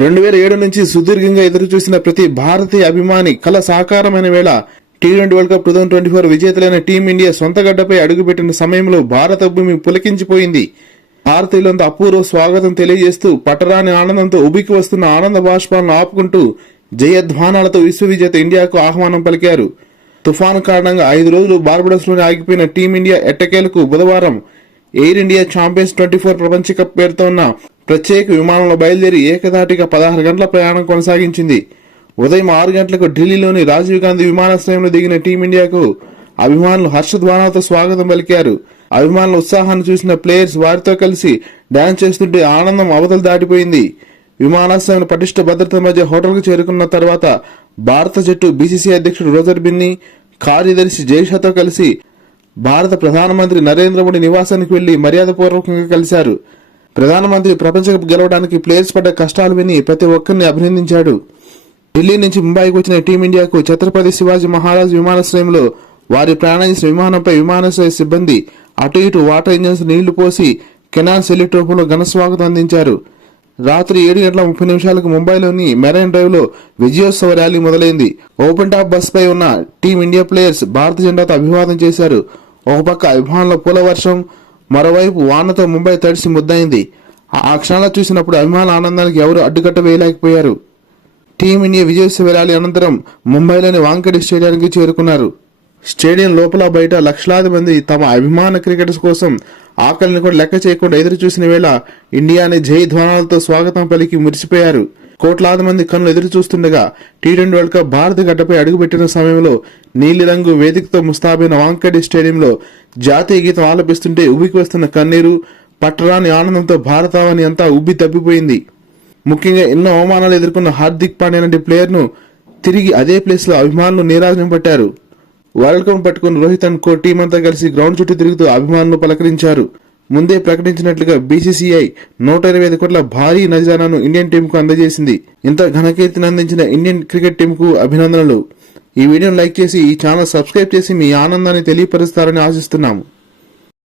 రెండు వేల ఏడు నుంచి సుదీర్ఘంగా ఎదురుచూసిన ప్రతి భారతీయ అభిమాని కల సాకారమైన వేళ T twenty world cup two thousand twenty four విజేతలైన team India సొంత గడ్డపై అడుగుపెట్టిన సమయంలో భారత భూమి పులకించిపోయింది. భారతీయులంతా అపూర్వ స్వాగతం తెలియజేస్తూ పట్టరాని ఆనందంతో ఉబికి వస్తున్న ఆనంద బాష్పాలను ఆపుకుంటూ జయధ్వానాలతో విశ్వవిజేత ఇండియాకు ఆహ్వానం పలికారు. తుఫాను కారణంగా ఐదు రోజులు బార్బడోస్లోనే ఆగిపోయిన టీమిండియా ఎట్టకేలకు బుధవారం Air India champions twenty four ప్రపంచ కప్ పేరుతో ఉన్న ప్రత్యేక విమానంలో బయలుదేరి ఏకధాటిగా పదహారు గంటల ప్రయాణం కొనసాగించింది. ఉదయం ఆరు గంటలకు ఢిల్లీలోని రాజీవ్ గాంధీ విమానాశ్రయంలో దిగిన టీమిండియాకు అభిమానులు హర్షధ్వానాలతో స్వాగతం పలికారు. అభిమానుల ఉత్సాహాన్ని చూసిన ప్లేయర్స్ వారితో కలిసి డాన్స్ చేస్తుంటే ఆనందం అవతలు దాటిపోయింది. విమానాశ్రయం పటిష్ట భద్రత మధ్య హోటల్కు చేరుకున్న తర్వాత భారత జట్టు బీసీసీ అధ్యక్షుడు రోజర్ బిన్ని కార్యదర్శి జైషాతో కలిసి భారత ప్రధానమంత్రి నరేంద్ర మోడీ నివాసానికి వెళ్ళి మర్యాదపూర్వకంగా కలిశారు. ప్రధానమంత్రి ప్రపంచ కప్ గెలవడానికి ప్లేయర్స్ పడ్డ కష్టాలు విని ప్రతి ఒక్కరిని అభినందించాడు. ఢిల్లీ నుంచి ముంబైకి వచ్చిన టీమిండియాకు ఛత్రపతి శివాజీ మహారాజ్ విమానాశ్రయంలో వారి ప్రయాణించిన విమానంపై విమానాశ్రయ సిబ్బంది అటు ఇటు వాటర్ ఇంజన్స్ నీళ్ళు పోసి కెనాన్ సెల్యూట్ రూపంలో ఘన స్వాగతం అందించారు. రాత్రి ఏడు గంటల ముప్పై నిమిషాలకు ముంబైలోని మెరైన్ డ్రైవ్లో విజయోత్సవ ర్యాలీ మొదలైంది. ఓపెన్ టాప్ బస్ పై ఉన్న టీమిండియా ప్లేయర్స్ భారత జెండాతో అభివాదం చేశారు. ఒక పక్క అభిమానుల పూల వర్షం మరోవైపు వానతో ముంబై తడిసి ముద్దయింది. ఆ క్షణాలు చూసినప్పుడు అభిమానుల ఆనందానికి ఎవరు అడ్డుకట్ట వేయలేకపోయారు. టీమిండియా విజయోత్సవ వెళ్ళాలి అనంతరం ముంబైలోని వాంకడి స్టేడియానికి చేరుకున్నారు. స్టేడియం లోపల బయట లక్షలాది మంది తమ అభిమాన క్రికెటర్స్ కోసం ఆకలిని కూడా లెక్క చేయకుండా ఎదురు చూసిన వేళ ఇండియాని జై ధ్వానాలతో స్వాగతం పలికి మురిసిపోయారు. కోట్లాది మంది కన్నులు ఎదురు చూస్తుండగా టీ ట్వంటీ వరల్డ్ కప్ భారత గడ్డపై అడుగుపెట్టిన సమయంలో నీలిరంగు వేదికతో ముస్తాబైన వాంకడి స్టేడియంలో జాతీయ గీతం ఆలపిస్తుంటే ఉబ్బికి వస్తున్న కన్నీరు పట్టరాని ఆనందంతో భారతావని అంతా ఉబ్బి తప్పిపోయింది. ముఖ్యంగా ఎన్నో అవమానాలు ఎదుర్కొన్న హార్దిక్ పాండ్యా లాంటి ప్లేయర్ను తిరిగి అదే ప్లేస్లో అభిమానులు నీరాజనం పట్టారు. వరల్డ్ కప్ పట్టుకుని రోహిత్ అండ్ కో టీం అంతా కలిసి గ్రౌండ్ చుట్టూ తిరుగుతూ అభిమానులు పలకరించారు. ముందే ప్రకటించినట్లుగా బీసీసీఐ నూట ఇరవై ఐదు కోట్ల భారీ నజరానాను ఇండియన్ టీంకు అందజేసింది. ఇంత ఘనకీర్తిని అందించిన ఇండియన్ క్రికెట్ టీంకు అభినందనలు. ఈ వీడియోను లైక్ చేసి ఈ ఛానల్ సబ్స్క్రైబ్ చేసి మీ ఆనందాన్ని తెలియపరుస్తారని ఆశిస్తున్నాము.